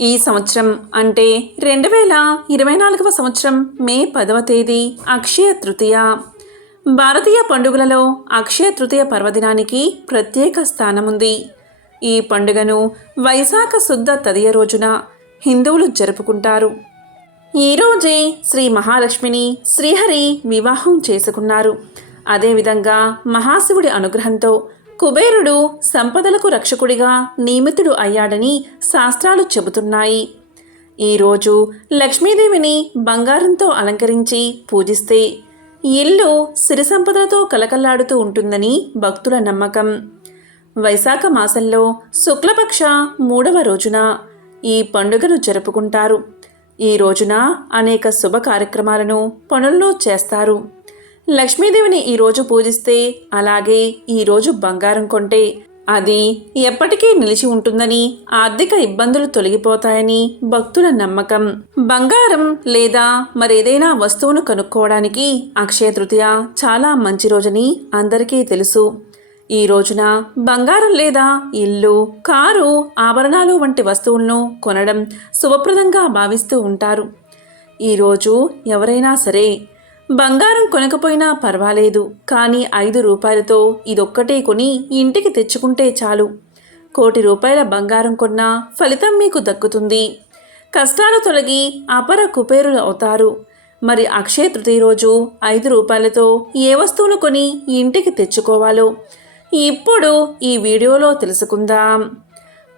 ఈ సంవత్సరం అంటే రెండు వేల ఇరవై నాలుగవ సంవత్సరం మే పదవ తేదీ అక్షయ తృతీయ. భారతీయ పండుగలలో అక్షయ తృతీయ పర్వదినానికి ప్రత్యేక స్థానముంది. ఈ పండుగను వైశాఖ శుద్ధ తదియ రోజున హిందువులు జరుపుకుంటారు. ఈరోజే శ్రీ మహాలక్ష్మిని శ్రీహరి వివాహం చేసుకున్నారు. అదేవిధంగా మహాశివుడి అనుగ్రహంతో కుబేరుడు సంపదలకు రక్షకుడిగా నియమితుడు అయ్యాడని శాస్త్రాలు చెబుతున్నాయి. ఈరోజు లక్ష్మీదేవిని బంగారంతో అలంకరించి పూజిస్తే ఇల్లు సిరి సంపదలతో కలకల్లాడుతూ ఉంటుందని భక్తుల నమ్మకం. వైశాఖ మాసంలో శుక్లపక్ష మూడవ రోజున ఈ పండుగను జరుపుకుంటారు. ఈ రోజున అనేక శుభ కార్యక్రమాలను పనులను చేస్తారు. లక్ష్మీదేవిని ఈరోజు పూజిస్తే అలాగే ఈరోజు బంగారం కొంటే. అది ఎప్పటికీ నిలిచి ఉంటుందని ఆర్థిక ఇబ్బందులు తొలగిపోతాయని భక్తుల నమ్మకం. బంగారం లేదా మరేదైనా వస్తువును కనుక్కోవడానికి అక్షయ తృతీయ చాలా మంచి రోజని అందరికీ తెలుసు. ఈ రోజున బంగారం లేదా ఇల్లు కారు ఆభరణాలు వంటి వస్తువులను కొనడం శుభప్రదంగా భావిస్తూ ఉంటారు. ఈరోజు ఎవరైనా సరే బంగారం కొనకపోయినా పర్వాలేదు కానీ ఐదు రూపాయలతో ఇదొక్కటే కొని ఇంటికి తెచ్చుకుంటే చాలు. కోటి రూపాయల బంగారం కొన్నా ఫలితం మీకు దక్కుతుంది. కష్టాలు తొలగి అపర కుబేరులు అవుతారు. మరి అక్షయ తృతీయ రోజు ఐదు రూపాయలతో ఏ వస్తువును కొని ఇంటికి తెచ్చుకోవాలో ఇప్పుడు ఈ వీడియోలో తెలుసుకుందాం.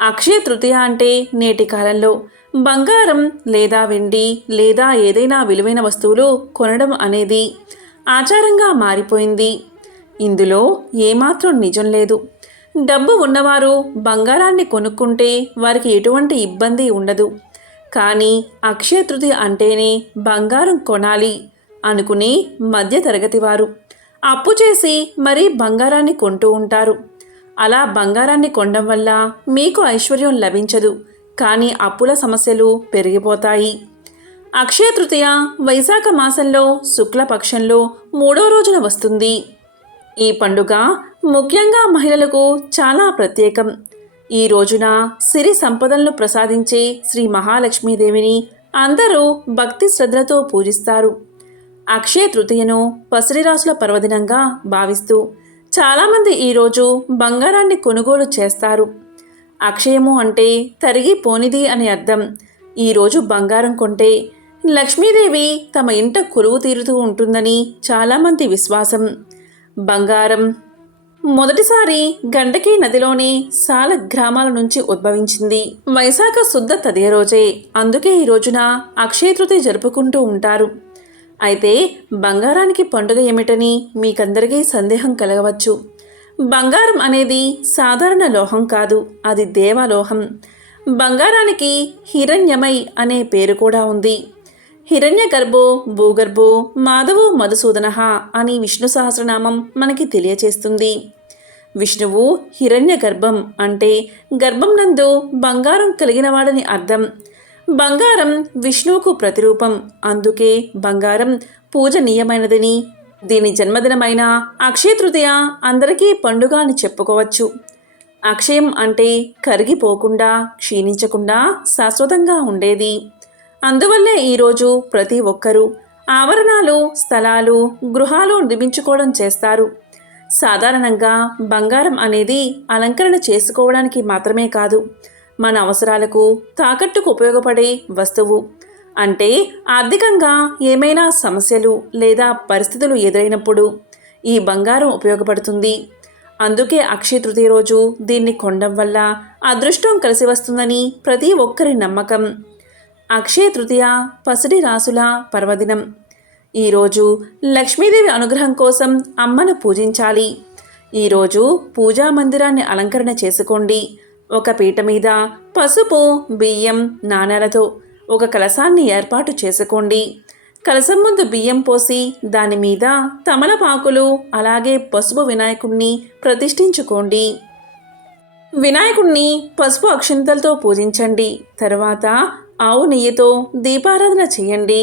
అక్షయ తృతీయ అంటే నేటి కాలంలో బంగారం లేదా వెండి లేదా ఏదైనా విలువైన వస్తువులు కొనడం అనేది ఆచారంగా మారిపోయింది. ఇందులో ఏమాత్రం నిజం లేదు. డబ్బు ఉన్నవారు బంగారాన్ని కొనుక్కుంటే వారికి ఎటువంటి ఇబ్బంది ఉండదు. కానీ అక్షయతృతి అంటేనే బంగారం కొనాలి అనుకునే మధ్యతరగతి వారు. అప్పు చేసి మరీ బంగారాన్ని కొంటూ ఉంటారు. అలా బంగారాన్ని కొనడం వల్ల మీకు ఐశ్వర్యం లభించదు. కానీ అప్పుల సమస్యలు పెరిగిపోతాయి. అక్షయ తృతీయ వైశాఖ మాసంలో శుక్లపక్షంలో మూడో రోజున వస్తుంది. ఈ పండుగ ముఖ్యంగా మహిళలకు చాలా ప్రత్యేకం. ఈ రోజున సిరి సంపదలను ప్రసాదించే శ్రీ మహాలక్ష్మీదేవిని అందరూ భక్తి శ్రద్ధలతో పూజిస్తారు. అక్షయ తృతీయను పసిరిరాసుల పర్వదినంగా భావిస్తూ చాలామంది ఈరోజు బంగారాన్ని కొనుగోలు చేస్తారు. అక్షయము అంటే తరిగిపోనిది అని అర్థం. ఈరోజు బంగారం కొంటే లక్ష్మీదేవి తమ ఇంట కొలువు తీరుతూ ఉంటుందని చాలామంది విశ్వాసం. బంగారం మొదటిసారి గండకీ నదిలోని సాల గ్రామాల నుంచి ఉద్భవించింది. వైశాఖ శుద్ధ తదే రోజే. అందుకే ఈ రోజున అక్షయతృతి జరుపుకుంటూ ఉంటారు. అయితే బంగారానికి పండుగ ఏమిటని మీకందరికీ సందేహం కలగవచ్చు. బంగారం అనేది సాధారణ లోహం కాదు అది దేవలోహం. బంగారానికి హిరణ్యమై అనే పేరు కూడా ఉంది. హిరణ్య గర్భో భూగర్భో మాధవో మధుసూదన అని విష్ణు సహస్రనామం మనకి తెలియచేస్తుంది. విష్ణువు హిరణ్య గర్భం అంటే గర్భం నందు బంగారం కలిగినవాడని అర్థం. బంగారం విష్ణువుకు ప్రతిరూపం అందుకే బంగారం పూజనీయమైనదని దీని జన్మదినమైన అక్షయ తృతీయ అందరికీ పండుగ అని చెప్పుకోవచ్చు. అక్షయం అంటే కరిగిపోకుండా క్షీణించకుండా శాశ్వతంగా ఉండేది. అందువల్లే ఈరోజు ప్రతి ఒక్కరూ ఆవరణాలు స్థలాలు గృహాలు నిర్మించుకోవడం చేస్తారు. సాధారణంగా బంగారం అనేది అలంకరణ చేసుకోవడానికి మాత్రమే కాదు మన అవసరాలకు తాకట్టుకు ఉపయోగపడే వస్తువు. అంటే ఆర్థికంగా ఏమైనా సమస్యలు లేదా పరిస్థితులు ఎదురైనప్పుడు ఈ బంగారం ఉపయోగపడుతుంది. అందుకే అక్షయ తృతీయ రోజు దీన్ని కొనడం వల్ల అదృష్టం కలిసి వస్తుందని ప్రతి ఒక్కరి నమ్మకం. అక్షయ తృతీయ పసిడి రాసుల పర్వదినం. ఈరోజు లక్ష్మీదేవి అనుగ్రహం కోసం అమ్మను పూజించాలి. ఈరోజు పూజా మందిరాన్ని అలంకరణ చేసుకోండి. ఒక పీట మీద పసుపు బియ్యం నాణాలతో ఒక కలసాన్ని ఏర్పాటు చేసుకోండి. కలసం ముందు బియ్యం పోసి దాని మీద తమలపాకులు అలాగే పసుపు వినాయకుణ్ణి ప్రతిష్ఠించుకోండి. వినాయకుణ్ణి పసుపు అక్షింతలతో పూజించండి. తర్వాత ఆవు నెయ్యితో దీపారాధన చేయండి.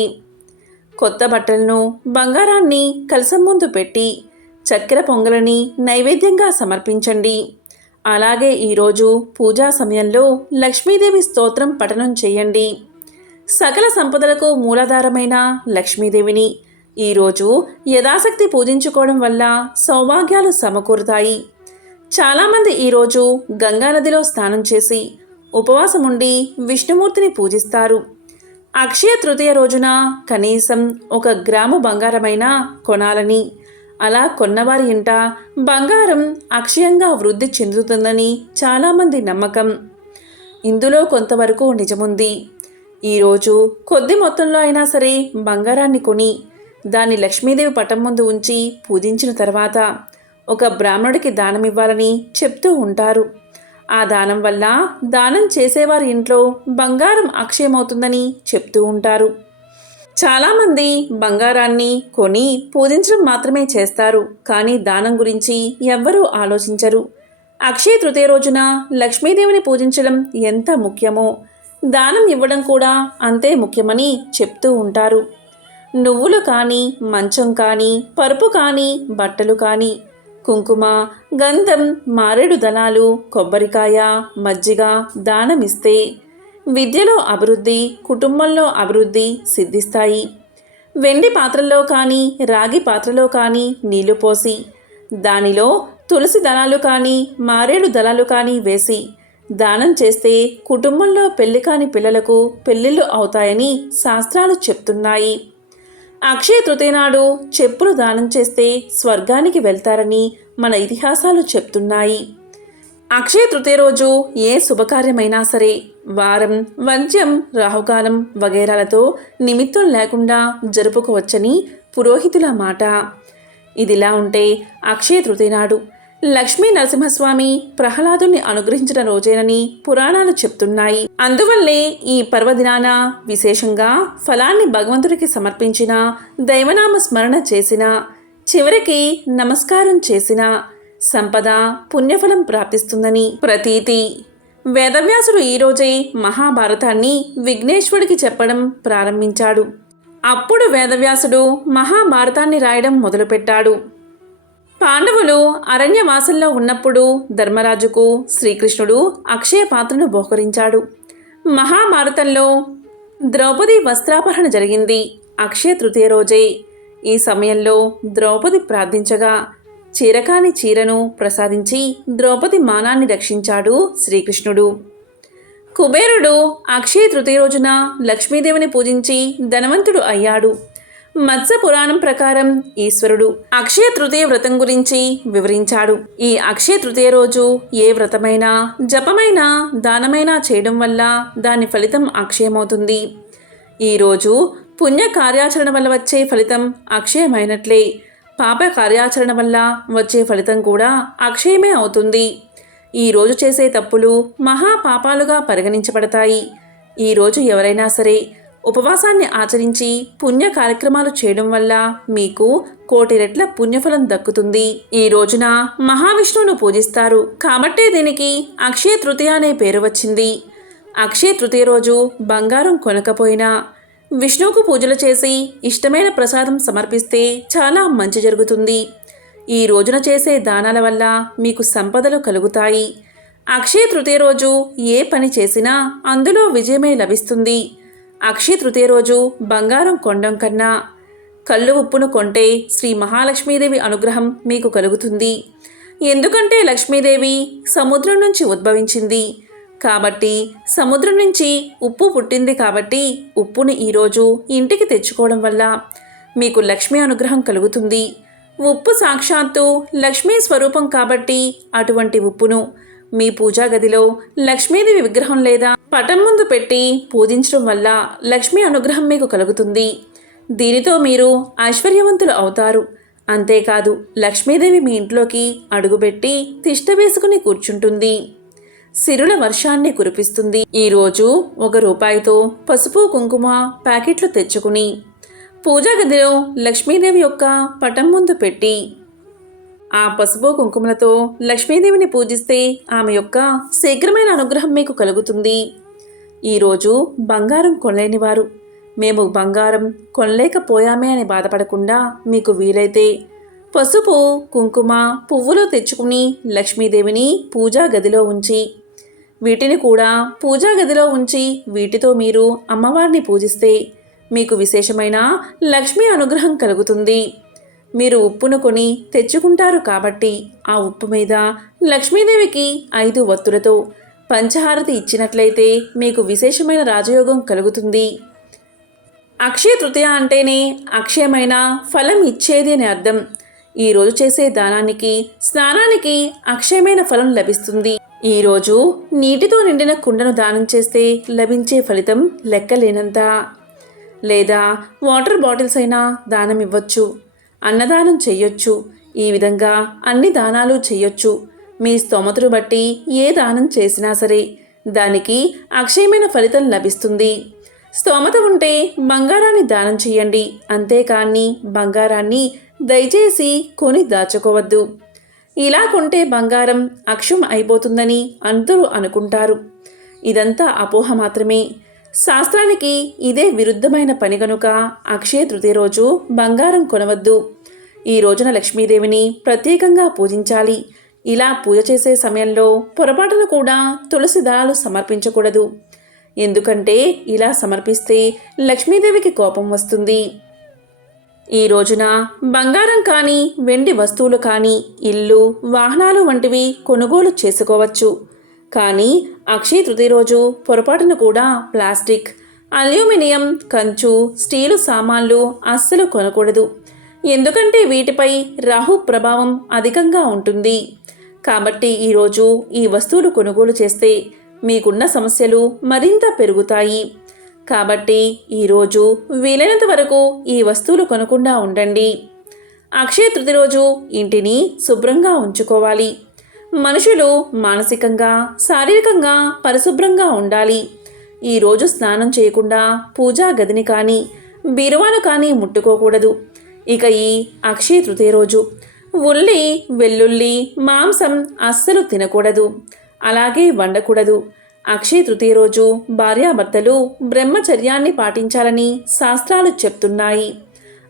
కొత్త బట్టలను బంగారాన్ని కలసం ముందు పెట్టి చక్కెర పొంగలని నైవేద్యంగా సమర్పించండి. అలాగే ఈరోజు పూజా సమయంలో లక్ష్మీదేవి స్తోత్రం పఠనం చేయండి. సకల సంపదలకు మూలాధారమైన లక్ష్మీదేవిని. ఈరోజు యథాశక్తి పూజించుకోవడం వల్ల సౌభాగ్యాలు సమకూరుతాయి. చాలామంది ఈరోజు గంగానదిలో స్నానం చేసి ఉపవాసం ఉండి విష్ణుమూర్తిని పూజిస్తారు. అక్షయ తృతీయ రోజున కనీసం ఒక గ్రాము బంగారమైనా కొనాలని అలా కొన్నవారి ఇంట బంగారం అక్షయంగా వృద్ధి చెందుతుందని చాలామంది నమ్మకం. ఇందులో కొంతవరకు నిజముంది. ఈరోజు కొద్ది మొత్తంలో అయినా సరే బంగారాన్ని కొని దాన్ని లక్ష్మీదేవి పటం ముందు ఉంచి పూజించిన తర్వాత ఒక బ్రాహ్మణుడికి దానం ఇవ్వాలని చెప్తూ ఉంటారు. ఆ దానం వల్ల దానం చేసేవారి ఇంట్లో బంగారం అక్షయమవుతుందని చెప్తూ ఉంటారు. చాలామంది బంగారాన్ని కొని పూజించడం మాత్రమే చేస్తారు కానీ దానం గురించి ఎవ్వరూ ఆలోచించరు. అక్షయ తృతీయ రోజున లక్ష్మీదేవిని పూజించడం ఎంత ముఖ్యమో దానం ఇవ్వడం కూడా అంతే ముఖ్యమని చెప్తూ ఉంటారు. నువ్వులు కానీ మంచం కానీ పరుపు కానీ బట్టలు కానీ కుంకుమ గంధం మారేడు దళాలు కొబ్బరికాయ మజ్జిగ దానమిస్తే విద్యలో అభివృద్ధి కుటుంబంలో అభివృద్ధి సిద్ధిస్తాయి. వెండి పాత్రలో కానీ రాగి పాత్రలో కానీ నీళ్ళు పోసి దానిలో తులసి దళాలు కానీ మారేడు దళాలు కానీ వేసి దానం చేస్తే కుటుంబంలో పెళ్ళి కాని పిల్లలకు పెళ్ళిళ్ళు అవుతాయని శాస్త్రాలు చెప్తున్నాయి. అక్షయ తృతీయ నాడు చెప్పులు దానం చేస్తే స్వర్గానికి వెళ్తారని మన ఇతిహాసాలు చెప్తున్నాయి. అక్షయ తృతీయ రోజు ఏ శుభకార్యమైనా సరే వారం వంద్యం రాహుకాలం వగైరాలతో నిమిత్తం లేకుండా జరుపుకోవచ్చని పురోహితుల మాట. ఇదిలా ఉంటే అక్షయ తృతీయ నాడు లక్ష్మీ నరసింహస్వామి ప్రహ్లాదుని అనుగ్రహించిన రోజేనని పురాణాలు చెప్తున్నాయి. అందువల్లే ఈ పర్వదినాన విశేషంగా ఫలాన్ని భగవంతుడికి సమర్పించిన దైవనామ స్మరణ చేసిన చివరికి నమస్కారం చేసిన సంపద పుణ్యఫలం ప్రాప్తిస్తుందని ప్రతీతి. వేదవ్యాసుడు ఈరోజే మహాభారతాన్ని విఘ్నేశ్వరుడికి చెప్పడం ప్రారంభించాడు. అప్పుడు వేదవ్యాసుడు మహాభారతాన్ని రాయడం మొదలుపెట్టాడు. పాండవులు అరణ్యవాసంలో ఉన్నప్పుడు ధర్మరాజుకు శ్రీకృష్ణుడు అక్షయ పాత్రను బహుకరించాడు. మహాభారతంలో ద్రౌపది వస్త్రాపహరణ జరిగింది అక్షయ తృతీయ రోజే. ఈ సమయంలో ద్రౌపది ప్రార్థించగా చీరకాని చీరను ప్రసాదించి ద్రౌపది మానాన్ని రక్షించాడు శ్రీకృష్ణుడు. కుబేరుడు అక్షయ తృతీయ రోజున లక్ష్మీదేవిని పూజించి ధనవంతుడు అయ్యాడు. మత్స్య పురాణం ప్రకారం ఈశ్వరుడు అక్షయ తృతీయ వ్రతం గురించి వివరించాడు. ఈ అక్షయ తృతీయ రోజు ఏ వ్రతమైనా జపమైనా దానమైనా చేయడం వల్ల దాని ఫలితం అక్షయమవుతుంది. ఈరోజు పుణ్య కార్యాచరణ వల్ల వచ్చే ఫలితం అక్షయమైనట్లే. పాప కార్యాచరణ వల్ల వచ్చే ఫలితం కూడా అక్షయమే అవుతుంది. ఈరోజు చేసే తప్పులు మహా పాపాలుగా పరిగణించబడతాయి ఈరోజు ఎవరైనా సరే ఉపవాసాన్ని ఆచరించి పుణ్య కార్యక్రమాలు చేయడం వల్ల మీకు కోటి రెట్ల పుణ్యఫలం దక్కుతుంది. ఈ రోజున మహావిష్ణువును పూజిస్తారు. కాబట్టే దీనికి అక్షయ తృతీయ అనే పేరు వచ్చింది. అక్షయ తృతీయ రోజు బంగారం కొనకపోయినా విష్ణువుకు పూజలు చేసి ఇష్టమైన ప్రసాదం సమర్పిస్తే చాలా మంచి జరుగుతుంది. ఈ రోజున చేసే దానాల వల్ల మీకు సంపదలు కలుగుతాయి. అక్షయ తృతీయ రోజు ఏ పని చేసినా అందులో విజయమే లభిస్తుంది. అక్షయ తృతీయ రోజు బంగారం కొండం కన్నా కళ్ళు ఉప్పును కొంటే శ్రీ మహాలక్ష్మీదేవి అనుగ్రహం మీకు కలుగుతుంది. ఎందుకంటే లక్ష్మీదేవి సముద్రం నుంచి ఉద్భవించింది. కాబట్టి సముద్రం నుంచి ఉప్పు పుట్టింది కాబట్టి ఉప్పుని ఈరోజు ఇంటికి తెచ్చుకోవడం వల్ల మీకు లక్ష్మీ అనుగ్రహం కలుగుతుంది. ఉప్పు సాక్షాత్తు లక్ష్మీ స్వరూపం కాబట్టి అటువంటి ఉప్పును మీ పూజా గదిలో లక్ష్మీదేవి విగ్రహం లేదా పటం ముందు పెట్టి పూజించడం వల్ల లక్ష్మీ అనుగ్రహం మీకు కలుగుతుంది. దీనితో మీరు ఐశ్వర్యవంతులు అవుతారు. అంతేకాదు లక్ష్మీదేవి మీ ఇంట్లోకి అడుగుపెట్టి తిష్ట వేసుకుని కూర్చుంటుంది. సిరుల వర్షాన్ని కురిపిస్తుంది. ఈరోజు ఒక రూపాయితో పసుపు కుంకుమ ప్యాకెట్లు తెచ్చుకుని పూజా గదిలో లక్ష్మీదేవి యొక్క పటం ముందు పెట్టి ఆ పసుపు కుంకుమలతో లక్ష్మీదేవిని పూజిస్తే ఆమె యొక్క శీఘ్రమైన అనుగ్రహం మీకు కలుగుతుంది. ఈరోజు బంగారం కొనలేని వారు. మేము బంగారం కొనలేకపోయామే అని బాధపడకుండా మీకు వీలైతే పసుపు కుంకుమ పువ్వులు తెచ్చుకుని లక్ష్మీదేవిని పూజా గదిలో ఉంచి వీటిని కూడా పూజా గదిలో ఉంచి వీటితో మీరు అమ్మవారిని పూజిస్తే మీకు విశేషమైన లక్ష్మీ అనుగ్రహం కలుగుతుంది. మీరు ఉప్పును కొని తెచ్చుకుంటారు కాబట్టి ఆ ఉప్పు మీద లక్ష్మీదేవికి ఐదు వత్తులతో పంచహారతి ఇచ్చినట్లయితే మీకు విశేషమైన రాజయోగం కలుగుతుంది. అక్షయ తృతీయ అంటేనే అక్షయమైన ఫలం ఇచ్చేది అని అర్థం. ఈరోజు చేసే దానానికి స్నానానికి అక్షయమైన ఫలం లభిస్తుంది. ఈరోజు నీటితో నిండిన కుండను దానం చేస్తే లభించే ఫలితం లెక్కలేనంత. లేదా వాటర్ బాటిల్స్ అయినా దానం ఇవ్వచ్చు. అన్నదానం చెయ్యొచ్చు. ఈ విధంగా అన్ని దానాలు చెయ్యొచ్చు. మీ స్తోమతను బట్టి ఏ దానం చేసినా సరే దానికి అక్షయమైన ఫలితం లభిస్తుంది. స్తోమత ఉంటే బంగారాన్ని దానం చేయండి అంతేకాని బంగారాన్ని దయచేసి కొని దాచుకోవద్దు. ఇలా కొంటే బంగారం అక్షం అయిపోతుందని అందరూ అనుకుంటారు. ఇదంతా అపోహ మాత్రమే. శాస్త్రానికి ఇదే విరుద్ధమైన పని కనుక అక్షయ తృతీయ రోజు బంగారం కొనవద్దు. ఈ రోజున లక్ష్మీదేవిని ప్రత్యేకంగా పూజించాలి. ఇలా పూజ చేసే సమయంలో పొరపాటున కూడా తులసి దళాలు సమర్పించకూడదు. ఎందుకంటే ఇలా సమర్పిస్తే లక్ష్మీదేవికి కోపం వస్తుంది. ఈ రోజున బంగారం కానీ వెండి వస్తువులు కానీ ఇల్లు వాహనాలు వంటివి కొనుగోలు చేసుకోవచ్చు. కానీ అక్షయ తృతీయ రోజు పొరపాటున కూడా ప్లాస్టిక్ అల్యూమినియం కంచు స్టీలు సామాన్లు అస్సలు కొనకూడదు. ఎందుకంటే వీటిపై రాహు ప్రభావం అధికంగా ఉంటుంది. కాబట్టి ఈరోజు ఈ వస్తువులు కొనుగోలు చేస్తే మీకున్న సమస్యలు మరింత పెరుగుతాయి. కాబట్టి ఈరోజు వీలైనంత వరకు ఈ వస్తువులు కొనకుండా ఉండండి. అక్షయ తృతి రోజు ఇంటిని శుభ్రంగా ఉంచుకోవాలి. మనుషులు మానసికంగా శారీరకంగా పరిశుభ్రంగా ఉండాలి. ఈరోజు స్నానం చేయకుండా పూజా గదిని కానీ బీరువాను కానీ ముట్టుకోకూడదు. ఇక ఈ అక్షయ తృతీయ రోజు. ఉల్లి వెల్లుల్లి మాంసం అస్సలు తినకూడదు. అలాగే వండకూడదు. అక్షయ తృతీయ రోజు భార్యాభర్తలు బ్రహ్మచర్యాన్ని పాటించాలని శాస్త్రాలు చెప్తున్నాయి.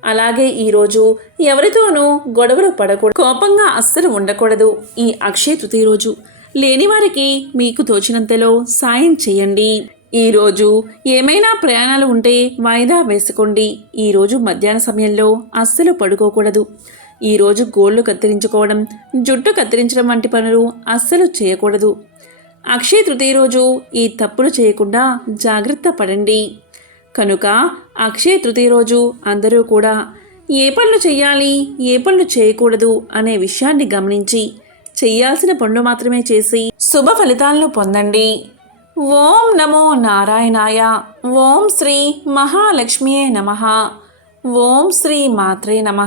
అలాగే ఈరోజు ఎవరితోనూ గొడవలు పడకూడదు. కోపంగా అస్సలు ఉండకూడదు ఈ అక్షయ తృతీయ రోజు. లేని వారికి మీకు తోచినంతలో సాయం చేయండి. ఈరోజు ఏమైనా ప్రయాణాలు ఉంటే వాయిదా వేసుకోండి. ఈరోజు మధ్యాహ్న సమయంలో అస్సలు పడుకోకూడదు. ఈరోజు గోళ్ళు కత్తిరించుకోవడం జుట్టు కత్తిరించడం వంటి పనులు అస్సలు చేయకూడదు. అక్షయ తృతీయ రోజు ఈ తప్పులు చేయకుండా జాగ్రత్త పడండి. కనుక అక్షయ తృతీయ రోజు అందరూ కూడా ఏ పనులు చేయాలి ఏ పనులు చేయకూడదు అనే విషయాన్ని గమనించి చేయాల్సిన పనులు మాత్రమే చేసి శుభ ఫలితాలను పొందండి. ఓం నమో నారాయణాయ. ఓం శ్రీ మహాలక్ష్మియే నమ. ఓం శ్రీ మాత్రే నమ.